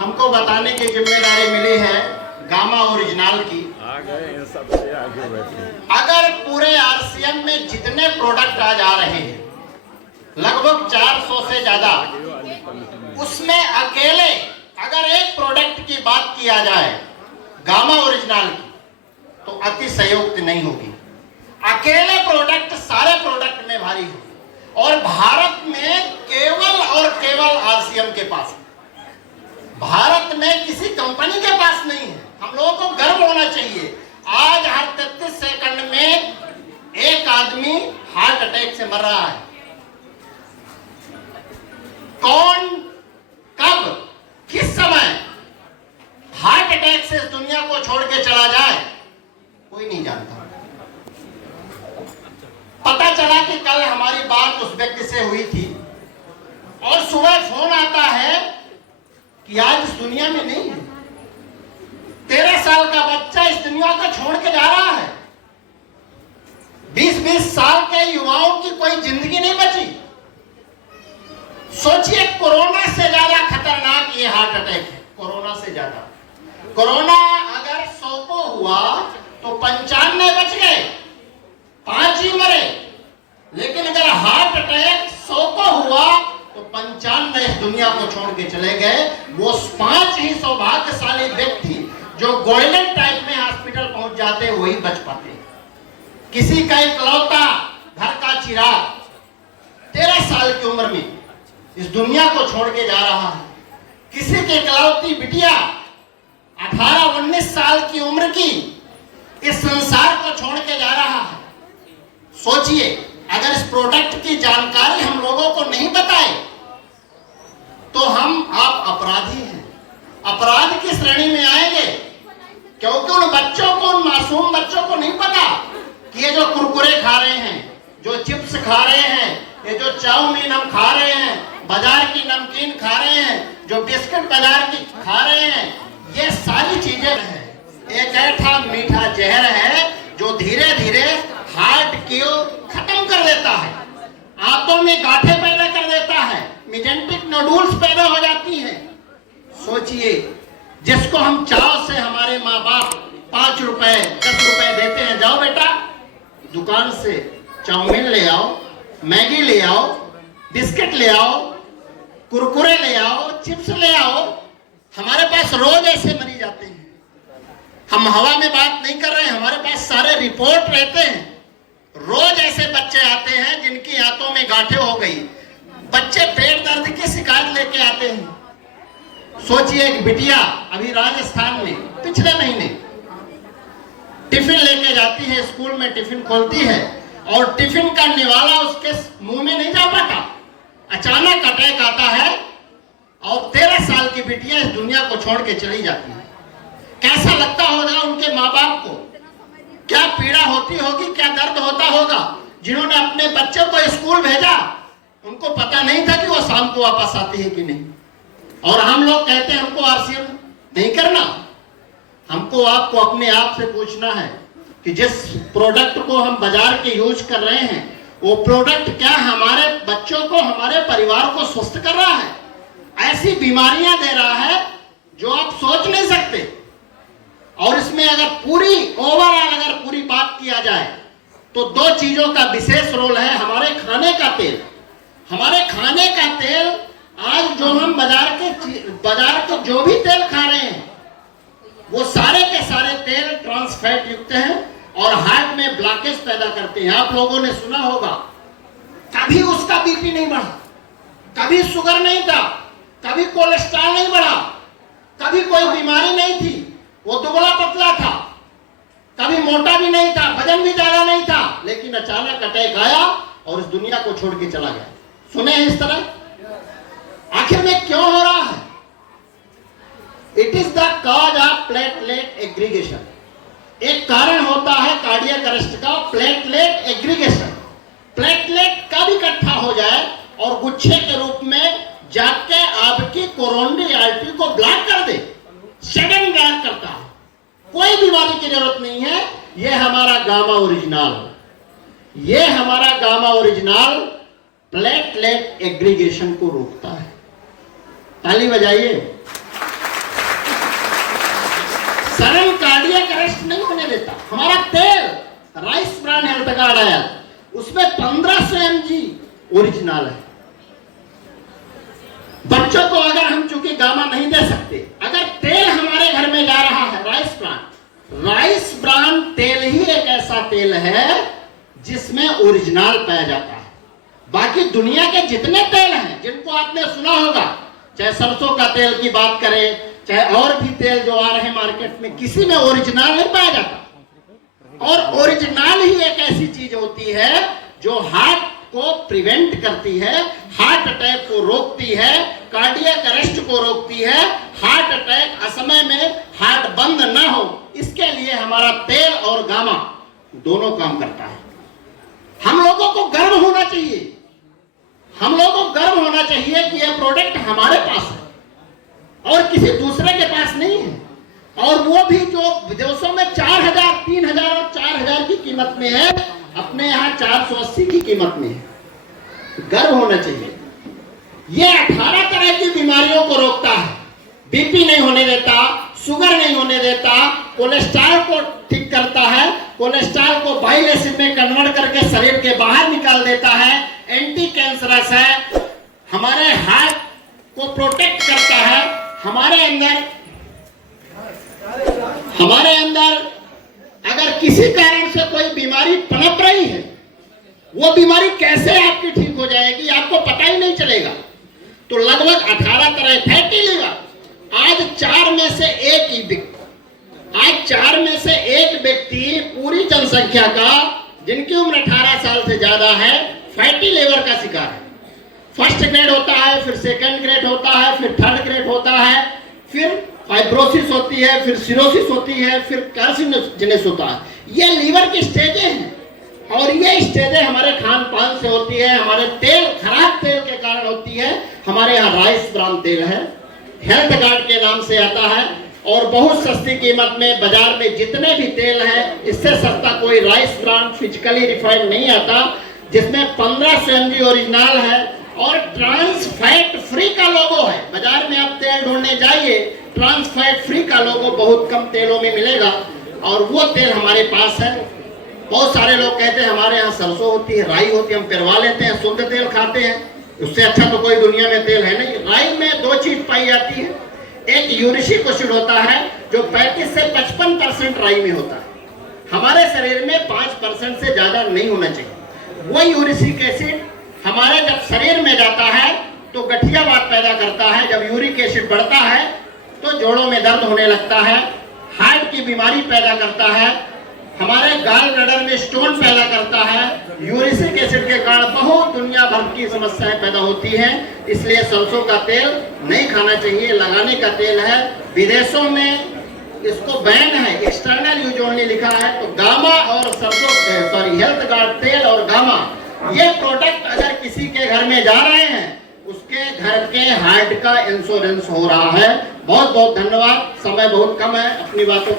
हमको बताने की जिम्मेदारी मिली है गामा ओरिजिनल की। आ गए सबसे आगे बैठे। अगर पूरे आरसीएम में जितने प्रोडक्ट आज आ रहे हैं लगभग 400 से ज्यादा, उसमें अकेले अगर एक प्रोडक्ट की बात किया जाए गामा ओरिजिनल की तो अतिशयोक्ति नहीं होगी। अकेले प्रोडक्ट सारे प्रोडक्ट में भारी हो और भारत में केवल और केवल आरसीएम के पास, भारत में किसी कंपनी के पास नहीं है। हम लोगों को गर्व होना चाहिए। आज हर 33 सेकंड में एक आदमी हार्ट अटैक से मर रहा है। कौन कब किस समय हार्ट अटैक से इस दुनिया को छोड़ के चला जाए कोई नहीं जानता। पता चला कि कल हमारी बात उस व्यक्ति से हुई थी और सुबह फोन आता है कि आज इस दुनिया में नहीं है। 13 साल का बच्चा इस दुनिया को छोड़ के जा रहा है। 20-20 साल के युवाओं की कोई जिंदगी नहीं बची। सोचिए, कोरोना से ज्यादा खतरनाक ये हार्ट अटैक है। कोरोना से ज्यादा। कोरोना अगर 100 को हुआ तो 95 बच गए, 5 ही मरे। लेकिन अगर हार्ट अटैक 100 को हुआ तो 95 इस दुनिया को छोड़ के चले गए। वो 5 ही सौभाग्यशाली व्यक्ति जो गोल्डन टाइम में हॉस्पिटल पहुंच जाते वही बच पाते। किसी का इकलौता घर का चिराग 13 साल की उम्र में इस दुनिया को छोड़ के जा रहा है। किसी की इकलौती बिटिया 18-19 साल की उम्र की इस संसार को छोड़ के जा रहा है। सोचिए, अगर इस प्रोडक्ट की जानकारी हम लोगों को नहीं बताए तो हम आप अपराधी हैं, अपराध की श्रेणी में आएंगे। क्योंकि उन बच्चों को, उन मासूम बच्चों को नहीं पता कि ये जो कुरकुरे खा रहे हैं, जो चिप्स खा रहे हैं, ये जो चाउमीन हम खा रहे हैं, बाजार की नमकीन खा रहे हैं, जो बिस्किट बाजार की खा रहे हैं, ये सारी चीजें हैं। एक ऐसा मीठा जहर है जो धीरे धीरे हार्ट को खत्म कर देता है, आंतों में गांठें पैदा कर देता है, मिजेंटिक नोडुल्स पैदा हो जाती हैं। सोचिए, जिसको हम चाव से हमारे माँ बाप 5 रुपए 10 रुपए देते हैं, जाओ बेटा दुकान से चाउमीन ले आओ, मैगी ले आओ, बिस्किट ले आओ, कुरकुरे ले आओ, चिप्स ले आओ। हमारे पास रोज ऐसे मरीज जाते हैं। हम हवा में बात नहीं कर रहे हैं, हमारे पास सारे रिपोर्ट रहते हैं। रोज ऐसे बच्चे आते हैं जिनकी आंतों में गांठें हो गई। बच्चे पेट दर्द की शिकायत लेके आते हैं। सोचिए, एक बिटिया अभी राजस्थान में पिछले महीने टिफिन लेके जाती है, स्कूल में टिफिन खोलती है और टिफिन का निवाला उसके मुंह में नहीं जा पाता। अचानक अटैक आता है और 13 साल की बिटिया इस दुनिया को छोड़ के चली जाती है। कैसा लगता होगा उनके माँ बाप को, क्या पीड़ा होती होगी, क्या दर्द होता होगा। जिन्होंने अपने बच्चों को स्कूल भेजा उनको पता नहीं था कि वो शाम को वापस आती है कि नहीं। और हम लोग कहते हैं हमको आरसीएम नहीं करना। हमको आपको अपने आप से पूछना है कि जिस प्रोडक्ट को हम बाजार के यूज कर रहे हैं वो प्रोडक्ट क्या हमारे बच्चों को, हमारे परिवार को स्वस्थ कर रहा है? ऐसी बीमारियां दे रहा है जो आप सोच नहीं सकते। और इसमें अगर पूरी ओवरऑल अगर पूरी बात किया जाए तो 2 चीजों का विशेष रोल है। हमारे खाने का तेल, हमारे खाने का तेल आज जो हम बाजार के जो भी तेल खा रहे हैं वो सारे के सारे तेल ट्रांस फैट युक्त हैं और हार्ट में ब्लॉकेज पैदा करते हैं। आप लोगों ने सुना होगा, कभी उसका बीपी नहीं बढ़ा, कभी शुगर नहीं था, कभी कोलेस्ट्रॉल नहीं बढ़ा, कभी कोई बीमारी नहीं थी, वो दुबला पतला था, कभी मोटा भी नहीं था, वजन भी ज्यादा नहीं था, लेकिन अचानक अटैक आया और इस दुनिया को छोड़ के चला गया। सुने हैं इस तरह? आखिर में क्यों हो रहा है? It is the cause of platelet aggregation. एक कारण होता है कार्डियक अरेस्ट का, प्लेटलेट एग्रीगेशन। प्लेटलेट कब इकट्ठा हो जाए और गुच्छे के रूप में जाके आपकी कोरोनरी आर्टरी को ब्लॉक कर दे, सडन ब्लॉक करता है। कोई बीमारी की जरूरत नहीं है। ये हमारा गामा ओरिजिनल, ये हमारा गामा ओरिजिनल प्लेटलेट एग्रीगेशन को रोकता है। ताली बजाइए। सडन कार्डियक अरेस्ट नहीं होने देता। हमारा तेल राइस ब्रांड हेल्थ गार्ड आया, उसमें 1500 mg ओरिजिनल है। बच्चों को अगर हम चूंकि गामा नहीं दे सकते, अगर तेल हमारे घर में जा रहा है राइस ब्रांड तेल ही एक ऐसा तेल है जिसमें ओरिजिनल पाया जाता है। बाकी दुनिया के जितने तेल हैं जिनको आपने सुना होगा, चाहे सरसों का तेल की बात करें, चाहे और भी तेल जो आ रहे हैं मार्केट में, किसी में ओरिजिनल नहीं पाया जाता। और ओरिजिनल ही एक ऐसी चीज होती है जो हार्ट को प्रिवेंट करती है, हार्ट अटैक को रोकती है, कार्डियक अरेस्ट को रोकती है, हार्ट अटैक असमय में हार्ट बंद ना हो, इसके लिए हमारा तेल और गामा दोनों काम करता है। हम लोगों को गर्व होना चाहिए, हम लोगों को गर्व होना चाहिए कि यह प्रोडक्ट हमारे पास है और किसी दूसरे के पास नहीं है, और वो भी जो विदेशों में 4000, 3000 और 4000 की कीमत में है, अपने यहाँ 480 की कीमत में है। गर्व होना चाहिए। ये 18 तरह की बीमारियों को रोकता है, बीपी नहीं होने देता, शुगर नहीं होने देता, कोलेस्ट्रॉल को ठीक करता है, कोलेस्ट्रॉल को बाइल एसिड में कन्वर्ट करके शरीर के बाहर निकाल देता है, एंटी कैंसरस है, हमारे हार्ट को प्रोटेक्ट करता है। हमारे अंदर अगर किसी कारण से कोई बीमारी पनप रही है, वो बीमारी कैसे आपकी ठीक हो जाएगी आपको पता ही नहीं चलेगा। तो लगभग 18 तरह। फैटी लीवर आज 4 में से एक व्यक्ति पूरी जनसंख्या का, जिनकी उम्र 18 साल से ज्यादा है, फैटी लीवर का शिकार है। फर्स्ट ग्रेड होता है, फिर सेकंड ग्रेड होता है, फिर थर्ड ग्रेड होता है, फिर फाइब्रोसिस होती है, फिर सिरोसिस होती है, फिर कार्सिनोजेनेसिस होता है। ये लीवर की स्टेजें हैं, और ये स्टेजें हमारे खान पान से होती है, हमारे तेल, खराब तेल के कारण होती है। हमारे यहाँ राइस ब्रांड तेल है, हेल्थ गार्ड के नाम से आता है, और बहुत सस्ती कीमत में बाजार में जितने भी तेल है, इससे सस्ता कोई राइस ब्रांड फिजिकली रिफाइंड नहीं आता, जिसमें 1500 mg ओरिजिनल है और ट्रांस फैट फ्री का लोगो है। बाजार में आप तेल ढूंढने जाइए, ट्रांस फैट फ्री का लोगो बहुत कम तेलों में मिलेगा, और वो तेल हमारे पास है। बहुत सारे लोग कहते हैं हमारे यहाँ सरसों होती है, राई होती है, हम पिरवा लेते हैं, शुद्ध तेल खाते हैं, उससे अच्छा तो कोई दुनिया में तेल है नहीं। राई में 2 चीज पाई जाती है, एक यूरिक एसिड होता है जो 35 से 55% राई में होता है। हमारे शरीर में 5% से ज्यादा नहीं होना चाहिए। वो यूरिक एसिड हमारे जब शरीर में जाता है तो गठियावात पैदा करता है। जब यूरिक एसिड बढ़ता है तो जोड़ों में दर्द होने लगता है, हार्ट की बीमारी पैदा करता है, हमारे गाल ब्लैडर में स्टोन पैदा करता है। यूरिक एसिड के कारण बहुत दुनिया भर की समस्याएं पैदा होती हैं। इसलिए सरसों का तेल नहीं खाना चाहिए, लगाने का तेल है। विदेशों में इसको बैन है, एक्सटर्नल यूज ओनली लिखा है। तो गामा और हेल्थ गार्ड तेल और गामा, ये प्रोडक्ट अगर किसी के घर में जा रहे हैं, उसके घर के हार्ट का इंश्योरेंस हो रहा है। बहुत बहुत धन्यवाद। समय बहुत कम है, अपनी बातों